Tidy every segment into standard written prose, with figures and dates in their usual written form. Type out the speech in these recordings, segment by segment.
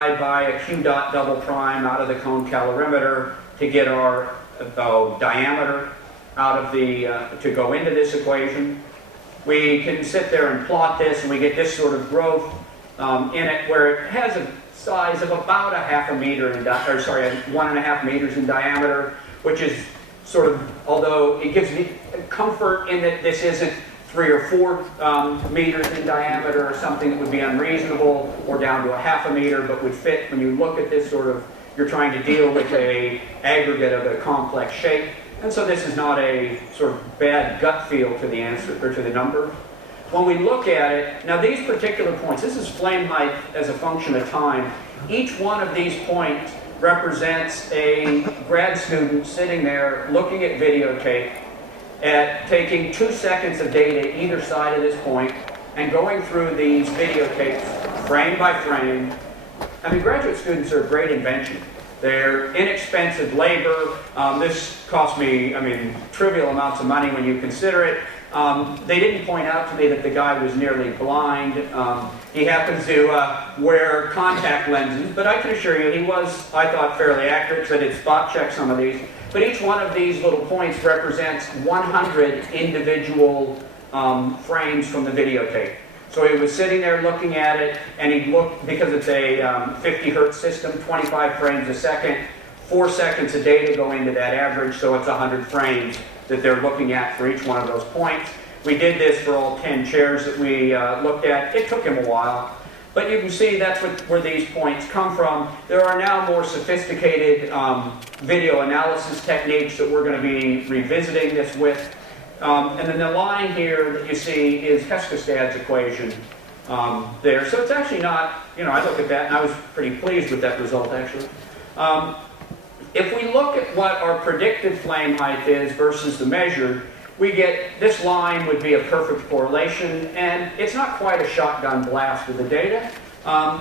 by a q dot double prime out of the cone calorimeter to get our diameter out of the, to go into this equation. We can sit there and plot this, and we get this sort of growth in it where it has a size of about 1/2 meter, 1.5 meters in diameter, which is sort of, although it gives me comfort in that this isn't 3 or 4 meters in diameter or something that would be unreasonable, or down to 1/2 meter, but would fit when you look at this sort of, you're trying to deal with a aggregate of a complex shape. And so this is not a sort of bad gut feel to the answer, or to the number. When we look at it, now these particular points, this is flame height as a function of time. Each one of these points represents a grad student sitting there looking at videotape, at taking 2 seconds of data either side of this point, and going through these videotapes frame by frame. I mean, graduate students are a great invention. They're inexpensive labor. This cost me, I mean, trivial amounts of money when you consider it. They didn't point out to me that the guy was nearly blind. He happens to wear contact lenses, but I can assure you he was, I thought, fairly accurate, so I did spot check some of these. But each one of these little points represents 100 individual frames from the videotape. So he was sitting there looking at it, and he'd look, because it's a 50 hertz system, 25 frames a second, 4 seconds of data go into that average, so it's 100 frames that they're looking at for each one of those points. We did this for all 10 chairs that we looked at. It took him a while, but you can see that's where these points come from. There are now more sophisticated video analysis techniques that we're going to be revisiting this with. And then the line here that you see is Heskestad's equation there. So it's actually not, you know, I look at that and I was pretty pleased with that result, actually. If we look at what our predicted flame height is versus the measured, we get, this line would be a perfect correlation, and it's not quite a shotgun blast of the data.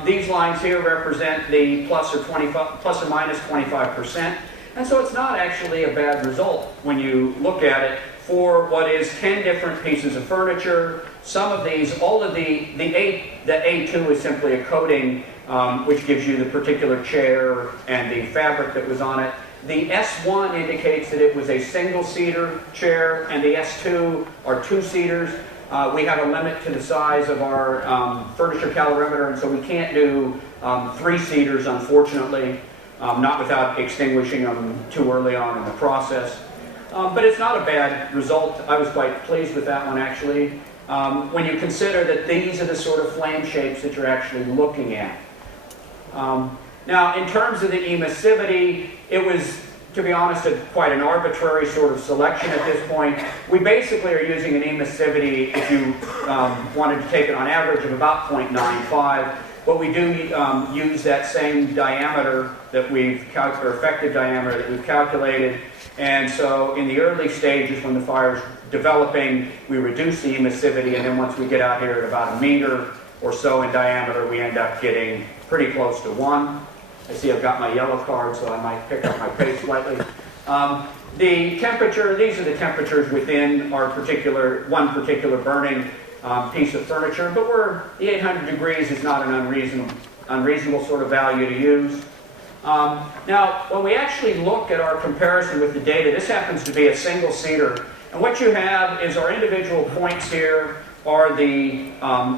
These lines here represent the plus or minus 25%, and so it's not actually a bad result when you look at it for what is 10 different pieces of furniture. Some of these, all of the A2 is simply a coating which gives you the particular chair and the fabric that was on it. The S1 indicates that it was a single-seater chair, and the S2 are 2-seaters. We have a limit to the size of our furniture calorimeter, and so we can't do 3-seaters, unfortunately, not without extinguishing them too early on in the process. But it's not a bad result. I was quite pleased with that one, actually, when you consider that these are the sort of flame shapes that you're actually looking at. Now, in terms of the emissivity, it was, to be honest, quite an arbitrary sort of selection at this point. We basically are using an emissivity, if you wanted to take it on average, of about 0.95. But we do use that same diameter that we've calculated, or effective diameter that we've calculated. And so in the early stages when the fire's developing, we reduce the emissivity, and then once we get out here at about 1 meter or so in diameter, we end up getting pretty close to 1. I see I've got my yellow card, so I might pick up my pace slightly. The temperature, these are the temperatures within our one particular burning piece of furniture, but the 800 degrees is not an unreasonable sort of value to use. Now, when we actually look at our comparison with the data, this happens to be a single-seater, and what you have is our individual points here are the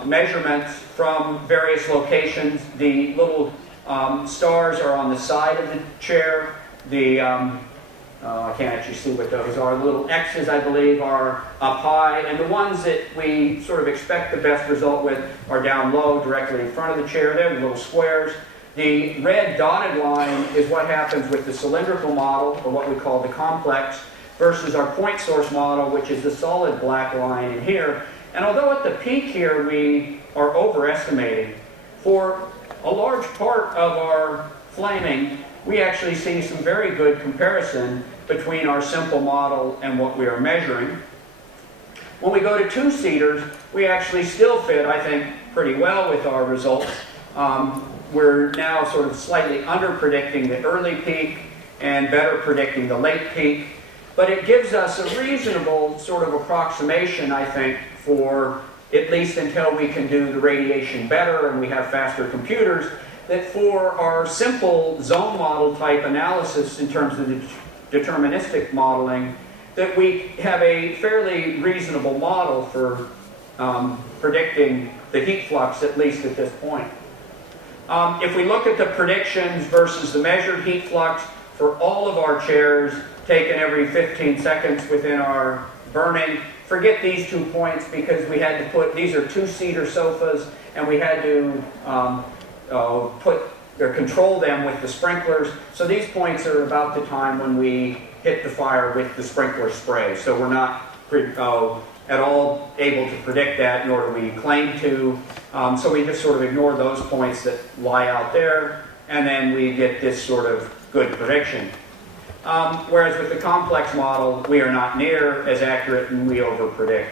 measurements from various locations. The little stars are on the side of the chair. I can't actually see what those are. The little X's, I believe, are up high, and the ones that we sort of expect the best result with are down low, directly in front of the chair. They're the little squares. The red dotted line is what happens with the cylindrical model, or what we call the complex, versus our point source model, which is the solid black line in here. And although at the peak here we are overestimating, for a large part of our flaming, we actually see some very good comparison between our simple model and what we are measuring. When we go to 2-seaters, we actually still fit, I think, pretty well with our results. We're now sort of slightly under-predicting the early peak and better predicting the late peak. But it gives us a reasonable sort of approximation, I think, for at least until we can do the radiation better and we have faster computers, that for our simple zone model type analysis in terms of the deterministic modeling, that we have a fairly reasonable model for predicting the heat flux, at least at this point. If we look at the predictions versus the measured heat flux for all of our chairs taken every 15 seconds within our burning, forget these 2 points because we had to put, these are 2-seater sofas, and we had to put or control them with the sprinklers. So these points are about the time when we hit the fire with the sprinkler spray. So we're not at all able to predict that, nor do we claim to. So we just sort of ignore those points that lie out there, and then we get this sort of good prediction. Whereas with the complex model, we are not near as accurate and we overpredict.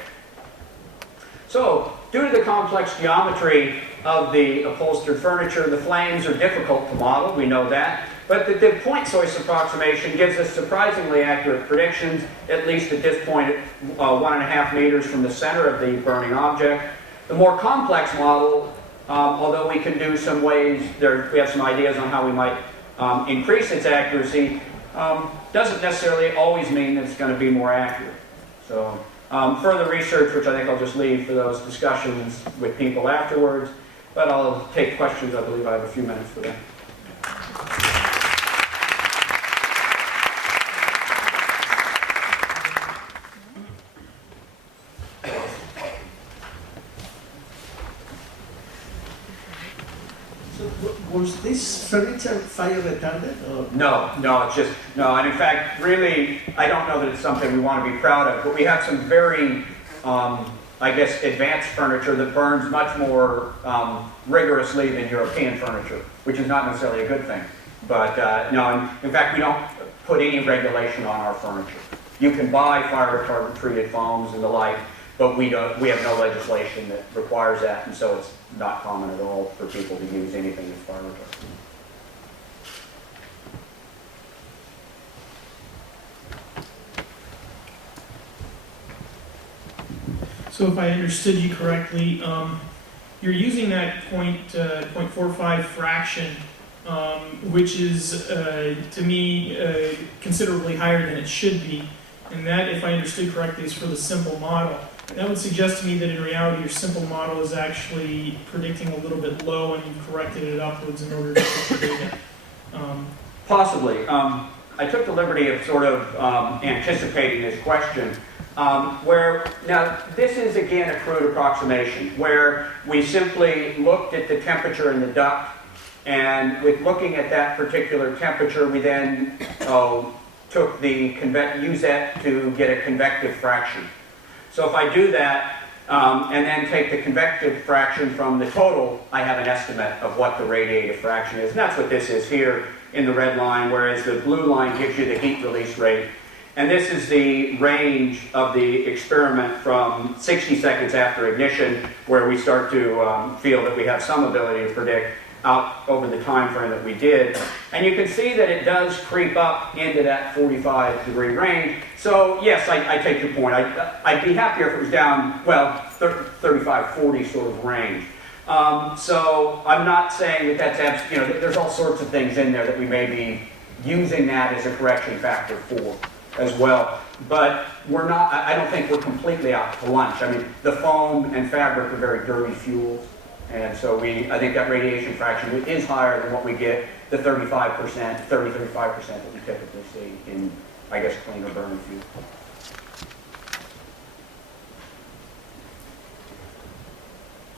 So, due to the complex geometry of the upholstered furniture, the flames are difficult to model, we know that. But the point source approximation gives us surprisingly accurate predictions, at least at this point, 1.5 meters from the center of the burning object. The more complex model, although we can do some ways, we have some ideas on how we might increase its accuracy, doesn't necessarily always mean that it's going to be more accurate. So further research, which I think I'll just leave for those discussions with people afterwards, but I'll take questions. I believe I have a few minutes for that. Was this furniture fire retardant? Or? No, it's just, no. And in fact, really, I don't know that it's something we want to be proud of, but we have some very, I guess, advanced furniture that burns much more rigorously than European furniture, which is not necessarily a good thing. But no, in fact, we don't put any regulation on our furniture. You can buy fire retardant treated foams and the like, but we have no legislation that requires that, and so it's not common at all for people to use anything that's fire retardant. So if I understood you correctly, you're using that 0.45 fraction, which is, to me, considerably higher than it should be. And that, if I understood correctly, is for the simple model. That would suggest to me that in reality your simple model is actually predicting a little bit low and you've corrected it upwards in order to get the data. Possibly. I took the liberty of sort of anticipating this question. Now this is again a crude approximation where we simply looked at the temperature in the duct, and with looking at that particular temperature we then use that to get a convective fraction. So if I do that and then take the convective fraction from the total, I have an estimate of what the radiative fraction is. And that's what this is here in the red line, whereas the blue line gives you the heat release rate. And this is the range of the experiment from 60 seconds after ignition, where we start to feel that we have some ability to predict out over the time frame that we did. And you can see that it does creep up into that 45-degree range. So yes, I take your point. I'd be happier if it was down, well, 35, 40 sort of range. So I'm not saying that that's, there's all sorts of things in there that we may be using that as a correction factor for as well. But we're not, I don't think we're completely out to lunch. I mean, the foam and fabric are very dirty fuels. And so I think that radiation fraction is higher than what we get, the 35%, 30-35% that we typically see in, I guess, cleaner burning fuel.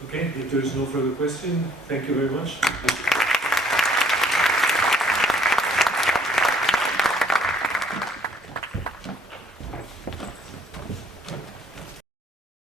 Okay, if there is no further question, thank you very much.